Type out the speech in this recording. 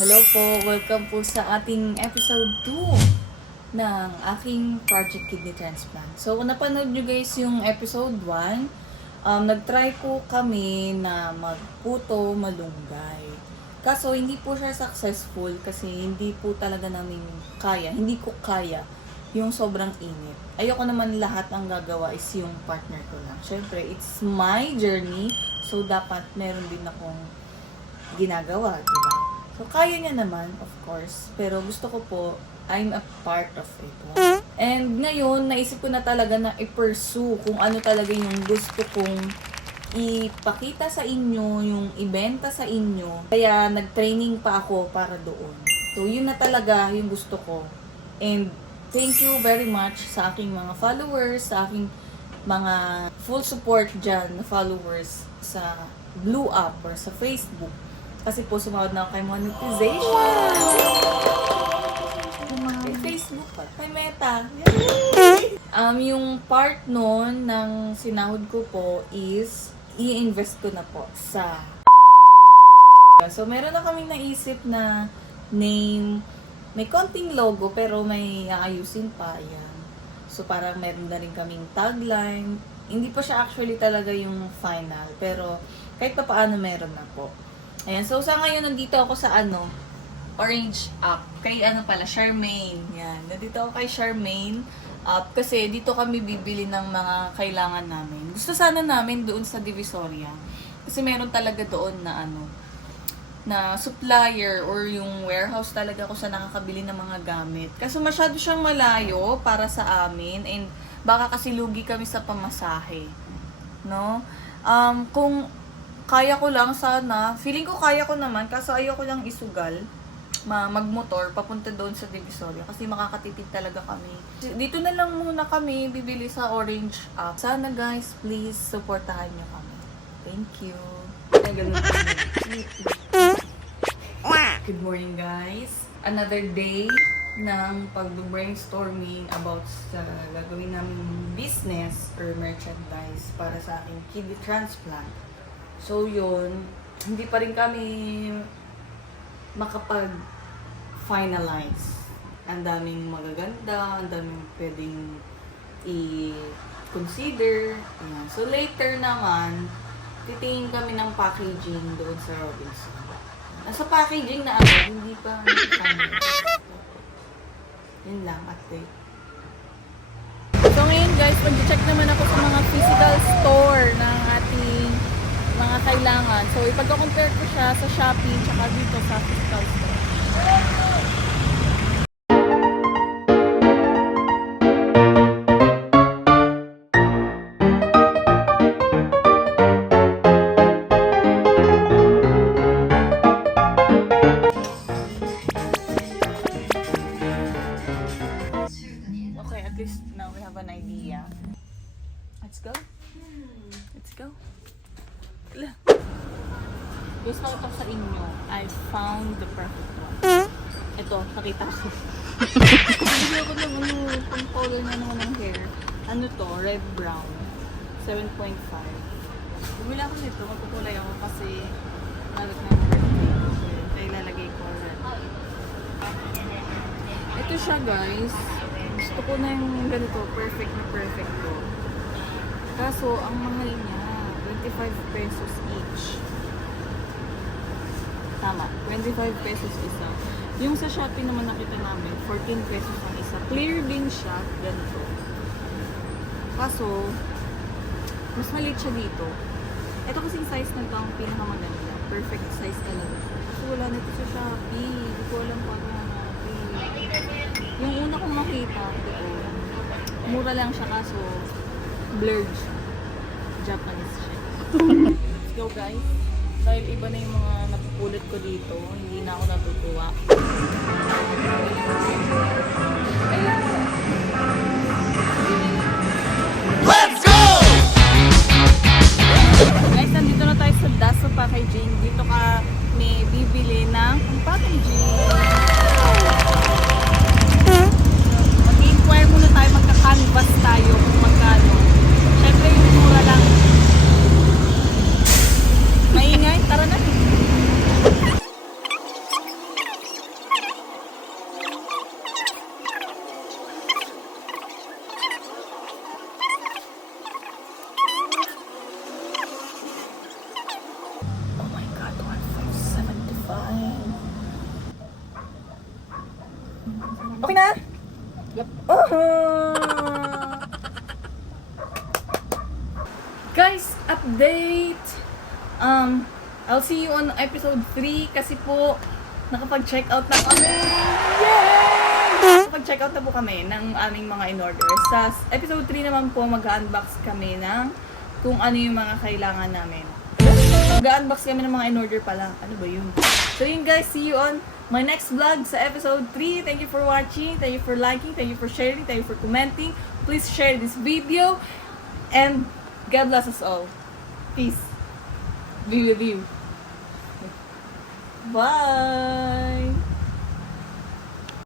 Hello po, welcome po sa ating episode 2 ng aking Project Kidney Transplant. So, kung napanood nyo guys yung episode 1, nag-try po kami na magputo malunggay. Kaso, hindi po siya successful kasi hindi po talaga namin kaya, hindi ko kaya yung sobrang init. Ayoko naman lahat ang gagawa is yung partner ko lang. Siyempre, it's my journey, so dapat meron din akong ginagawa, diba? So, kaya niya naman, of course. Pero gusto ko po, I'm a part of it. And ngayon, naisip ko na talaga na i-pursue kung ano talaga yung gusto kong ipakita sa inyo, yung ibenta sa inyo. Kaya nag-training pa ako para doon. So, yun na talaga yung gusto ko. And thank you very much sa aking mga followers, sa aking mga full support dyan na followers sa Blue App or sa Facebook. Kasi po sumawad na ako kay monetization. Kay Facebook pa. Kay Meta. Yung part nun ng sinahod ko po is i-invest ko na po sa so meron na kaming naisip na name. May konting logo pero may aayusin pa. Yan. So parang meron na rin kaming tagline. Hindi pa siya actually talaga yung final. Pero kahit pa paano meron na po. Ayan, so sa ngayon nandito ako sa Orange App. Kay Charmaine. Yan, nandito ako kay Charmaine App kasi dito kami bibili ng mga kailangan namin. Gusto sana namin doon sa Divisoria. Kasi meron talaga doon na na supplier or yung warehouse talaga kung saan nakakabili ng mga gamit. Kasi masyado siyang malayo para sa amin and baka kasi lugi kami sa pamasahe. No? Kung kaya ko lang sana, feeling ko kaya ko naman, kaso ayoko lang isugal, magmotor, papunta doon sa Divisoria, kasi makakatipid talaga kami. Dito na lang muna kami, bibili sa Orange App. Sana guys, please, supportahan nyo kami. Thank you. Good morning guys. Another day ng pag-brainstorming about sa gagawin namin business or merchandise para sa aking kidney transplant. So yun, hindi pa rin kami makapag-finalize. Ang daming magaganda, ang daming pwedeng i-consider. Ayan. So later naman, titingin kami ng packaging doon sa Robinson. Nasa packaging na hindi pa finalize. Yun lang, update. So ngayon guys, mag-check naman ako sa mga physical store ng ating mga kailangan. So, ipag-compare ko siya sa Shopee tsaka dito sa physical store. Okay, at least now we have an idea. Let's go. Let's go. Guys, nakita ko sa inyo, I found the perfect one. Ito, nakita ko. Hindi ako ng pang color na naman ng hair. Ano to? Red brown. 7.5. Bumila ako nito, magkukulay ako kasi nalat na yung birthday. Kaya ilalagay ko red. Ito siya guys. Gusto ko na yung ganito, perfect na perfect to. Kaso, ang mahal niya. 25 pesos each. Tama, 25 pesos isa. Yung sa Shopee naman nakita namin, 14 pesos ang isa. Clear din siya, ganito. Kaso, mas maliit siya dito. Ito kasing size na ito ang pinakamaganda. Perfect size talaga. Kasi wala nito sa Shopee. Hindi ko alam paano hanapin. Yung una kong makita, doon, mura lang siya kaso blurred siya. Japanese siya. Let's go guys. Dahil iba na yung mga napupulot ko dito, hindi na ako natutuwa. Let's go! Guys, nandito na tayo sa Daso Packaging. Dito ka may bibili ng packaging. Mag-inquire muna tayo, magka-canvas tayo kung magkano. Siyempre yung mura lang. Maingay, tara na. Okay na? Yep. Guys, update! I'll see you on episode 3 kasi po nakapag-check out na kami! Yay! Nakapag-check out na po kami ng aming mga in-order. Sa episode 3 naman po, mag-unbox kami ng kung ano yung mga kailangan namin. Mag-unbox kami ng mga in-order pala. Ano ba yun? So yun guys, see you on my next vlog sa episode 3. Thank you for watching. Thank you for liking. Thank you for sharing. Thank you for commenting. Please share this video. And God bless us all. Peace. Be with you. Bye.